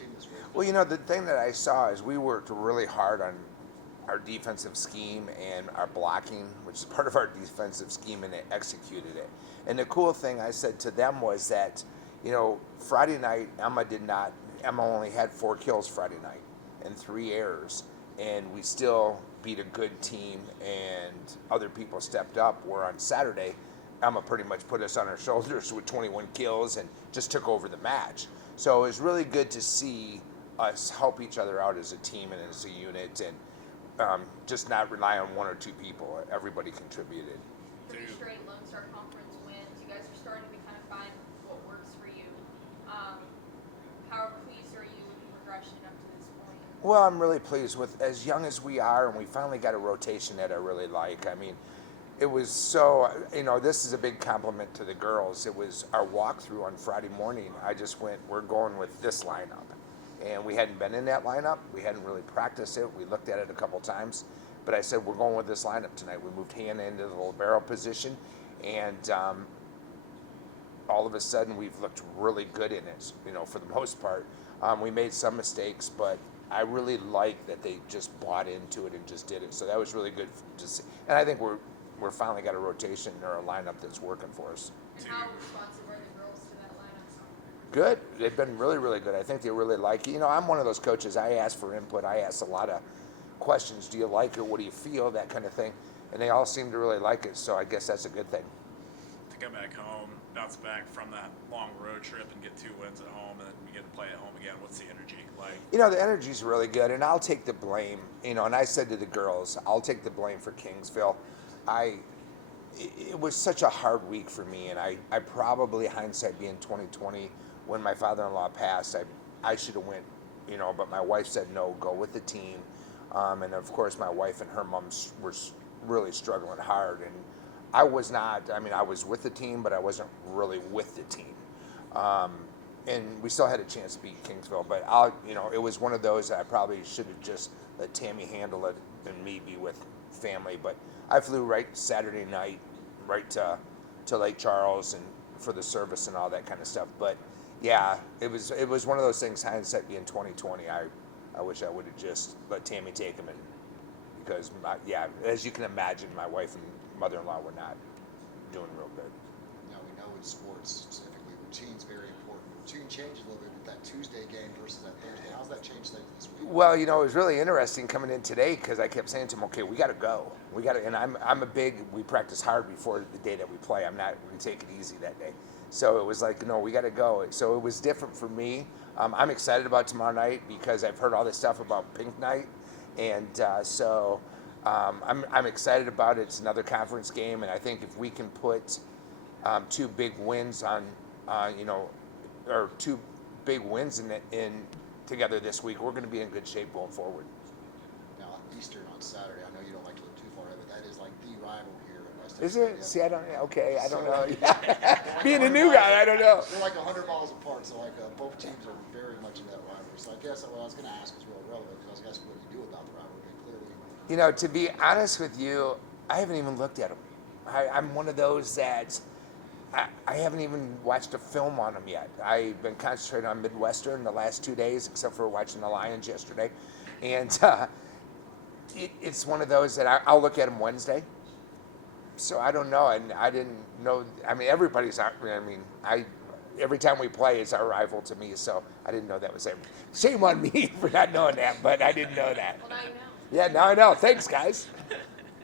team this week? Well, the thing that I saw is we worked really hard on our defensive scheme and our blocking, which is part of our defensive scheme, and they executed it. And the cool thing I said to them was that, Friday night, Emma only had 4 kills Friday night and 3 errors, and we still beat a good team, and other people stepped up, where on Saturday, Emma pretty much put us on her shoulders with 21 kills and just took over the match. So it was really good to see us help each other out as a team and as a unit, and just not rely on 1 or 2 people. Everybody contributed. 3 straight Lone Star Conference wins. You guys are starting to kind of find what works for you. How pleased are you with the progression up to this point? Well, I'm really pleased with as young as we are, and we finally got a rotation that I really like. I mean, it was so, this is a big compliment to the girls. It was our walkthrough on Friday morning. I just went, we're going with this lineup. And we hadn't been in that lineup. We hadn't really practiced it. We looked at it a couple times. But I said, we're going with this lineup tonight. We moved Hannah into the libero position. And all of a sudden, we've looked really good in it, for the most part. We made some mistakes, but I really like that they just bought into it and just did it. So that was really good to see. And I think we're finally got a rotation or a lineup that's working for us. And how responsive are the girls to that lineup? Good. They've been really, really good. I think they really like it. I'm one of those coaches. I ask for input. I ask a lot of questions. Do you like it? What do you feel? That kind of thing. And they all seem to really like it. So I guess that's a good thing. To come back home, bounce back from that long road trip and get 2 wins at home, and then you get to play at home again. What's the energy like? The energy's really good, and I'll take the blame. And I said to the girls, I'll take the blame for Kingsville. It was such a hard week for me, and I probably, hindsight being 2020, when my father-in-law passed, I should have went, but my wife said no, go with the team. And of course, my wife and her mom were really struggling hard, and I was not. I was with the team, but I wasn't really with the team. And we still had a chance to beat Kingsville, but it was one of those that I probably should have just let Tammy handle it and me be with family. But I flew right Saturday night, right to Lake Charles, and for the service and all that kind of stuff. But yeah, it was one of those things. Hindsight being 2020, I wish I would have just let Tammy take him, because as you can imagine, my wife and mother-in-law were not doing real good. Now, we know in sports specifically, routine's very important. Routine changes a little bit with that Tuesday game versus that Thursday. How's that changed things this week? Well, it was really interesting coming in today, because I kept saying to him, okay, we got to go. And I'm we practice hard before the day that we play. We take it easy that day. So it was like, no, we got to go. So it was different for me. I'm excited about tomorrow night because I've heard all this stuff about Pink Night. And so I'm excited about it. It's another conference game. And I think if we can put 2 big wins on, or 2 big wins in together this week, we're going to be in good shape going forward. Now, Eastern on Saturday, I know you don't like to look too far ahead, but that is like the rival here in West Is Texas. it? See, I don't know. Being a new guy, I don't know. They're like 100 miles apart, so both teams are very much in that rivalry. So I guess what I was going to ask is real relevant, because I was going to ask what you do about the rivalry, but clearly. To be honest with you, I haven't even looked at them. I'm one of those that I haven't even watched a film on them yet. I've been concentrating on Midwestern the last 2 days, except for watching the Lions yesterday. And it's one of those that I'll look at them Wednesday. So I don't know, and I didn't know. Everybody's. Every time we play, it's our rival to me. So I didn't know that was it. Shame on me for not knowing that, but I didn't know that. Well, now you know. Yeah, now I know. Thanks, guys.